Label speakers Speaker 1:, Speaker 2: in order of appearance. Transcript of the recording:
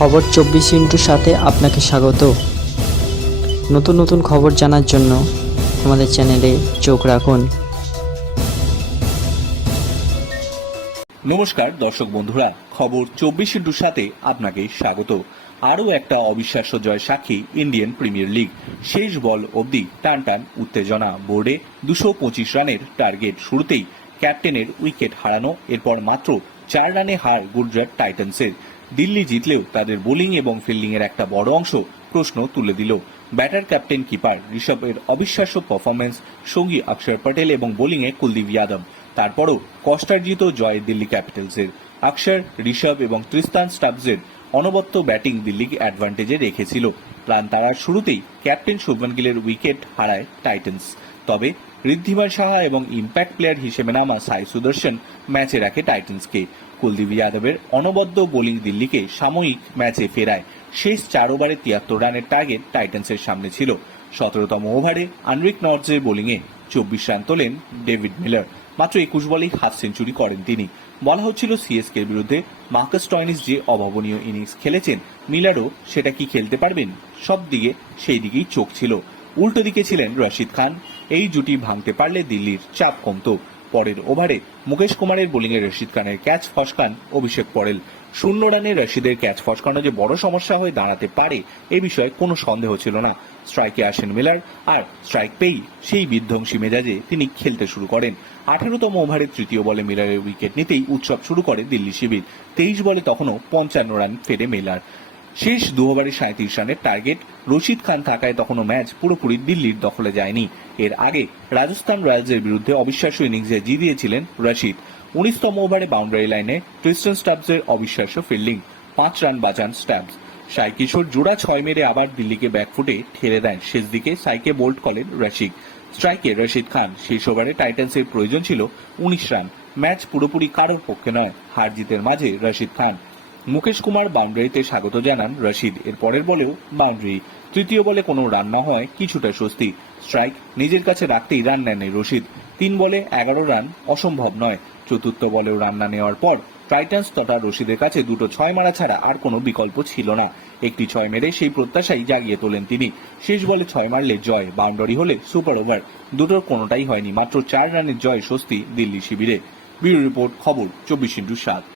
Speaker 1: খবর চব্বিশ ইন্টুর সাথে আপনাকে স্বাগত। নতুন নতুন খবর জানার জন্য আমাদের চ্যানেলে চোখ রাখুন।
Speaker 2: নমস্কার দর্শক বন্ধুরা, খবর চব্বিশ ইন্টুর সাথে আপনাকে স্বাগত। আরও একটা অবিশ্বাস্য জয় সাক্ষী ইন্ডিয়ান প্রিমিয়ার লিগ। শেষ বল অবধি টান টান উত্তেজনা বোর্ডে দুশো পঁচিশ রানের টার্গেট শুরুতেই ক্যাপ্টেনের উইকেট হারানো, এরপর মাত্র চার রানে হার গুজরাট টাইটান্সের। দিল্লি জিতলেও তাদের বোলিং এবং ফিল্ডিং এর একটা বড় অংশ প্রশ্ন তুলে দিল। ব্যাটার ক্যাপ্টেন কিপার ঋষভের অবিশ্বাস্য পারফরমেন্স সঙ্গী অক্ষর প্যাটেল এবং বোলিংয়ে কুলদীপ যাদব। তারপরও কষ্টার্জিত জয় দিল্লি ক্যাপিটালসের। অক্ষর ঋষভ এবং ত্রিস্তান স্টাবসের অনবদ্য ব্যাটিং দিল্লি অ্যাডভান্টেজে রেখেছিল। প্রাণ তারার শুরুতেই ক্যাপ্টেন শুভমান গিলের উইকেট হারায় টাইটান্স। তবে ঋদ্ধিমান সাহা এবং ইম্প্যাক্ট প্লেয়ার হিসেবে নামা সাই সুদর্শন ম্যাচে রাখে টাইটান্সকে। কুলদীপ যাদবের অনবদ্য বোলিং দিল্লিকে সাময়িক ম্যাচে ফেরায়। শেষ চার ওভারে তিয়াত্তর রানের টার্গেট টাইটান্সের সামনে ছিল। সতেরোতম ওভারে আনরিক নর্থসের বোলিংয়ে চব্বিশ রান তোলেন ডেভিড মিলার। মাত্র একুশ বলেই হাফ সেঞ্চুরি করেন তিনি। বলা হচ্ছিল সিএসকে এর বিরুদ্ধে মার্কাস টয়নিস যে অভাবনীয় ইনিংস খেলেছেন, মিলারও সেটা কি খেলতে পারবেন? সব দিকে সেই দিকেই চোখ ছিল। উল্টো দিকে ছিলেন রশিদ খান। এই জুটি ভাঙতে পারলে দিল্লির চাপ কমতো। পরের ওভারে মুকেশ কুমারের বোলিংয়ে রশিদ খানের ক্যাচ ফসকান অভিষেক পরেল। শূন্য রানে রশিদের ক্যাচ ফসকানো যে বড় সমস্যা হয়ে দাঁড়াতে পারে, এ বিষয়ে কোনো সন্দেহ ছিল না। স্ট্রাইকে আসেন মিলার আর স্ট্রাইক পেয়েই সেই বিধ্বংসী মেজাজে তিনি খেলতে শুরু করেন। আঠারোতম ওভারের তৃতীয় বলে মিলারের উইকেট নিতেই উৎসব শুরু করে দিল্লি শিবির। তেইশ বলে তখনও পঞ্চান্ন রান ফেরে মিলার। শেষ দু ওভারে সাঁত্রিশ রানের টার্গেট। রশিদ খান থাকায় তখনও ম্যাচ পুরোপুরি দিল্লির দখলে যায়নি। এর আগে রাজস্থান রয়্যালসের বিরুদ্ধে অবিশ্বাস্য ইনিংসে জিতিয়েছিলেন রশিদ। উনিশতম ওভারে বাউন্ডারি লাইনে ক্রিস্টান স্টাবসের অবিশ্বাস্য ফিল্ডিং, পাঁচ রান বাঁচান স্টাবস। সাই কিশোর জোড়া ছয় মেরে আবার দিল্লিকে ব্যাকফুটে ঠেলে দেন। শেষ দিকে সাইকে বোল্ড করেন রশিক স্ট্রাইকে রশিদ খান। শেষ ওভারে টাইটান্সের প্রয়োজন ছিল উনিশ রান। ম্যাচ পুরোপুরি কারোর পক্ষে নয় হার জিতের মাঝে রশিদ খান। মুকেশ কুমার বাউন্ডারিতে স্বাগত জানান রশিদ। এর পরের বলেও বাউন্ডারি। তৃতীয় বলে কোনো রান না হয় কিছুটা স্বস্তি। স্ট্রাইক নিজের কাছে রাখতেই রান নেন রশিদ। তিন বলে এগারো রান অসম্ভব নয়। চতুর্থ বলেও রান না নেওয়ার পর টাইটান্স তথা রশিদের কাছে দুটো ছয় মারা ছাড়া আর কোনো বিকল্প ছিল না। একটি ছয় মেরে সেই প্রত্যাশাই জাগিয়ে তোলেন তিনি। শেষ বলে ছয় মারলে জয়, বাউন্ডারি হলে সুপার ওভার। দুটোর কোনোটাই হয়নি, মাত্র চার রানের জয় স্বস্তি দিল্লি শিবিরে। ব্যুরো রিপোর্ট, খবর, চব্বিশ ইন্টু সাত।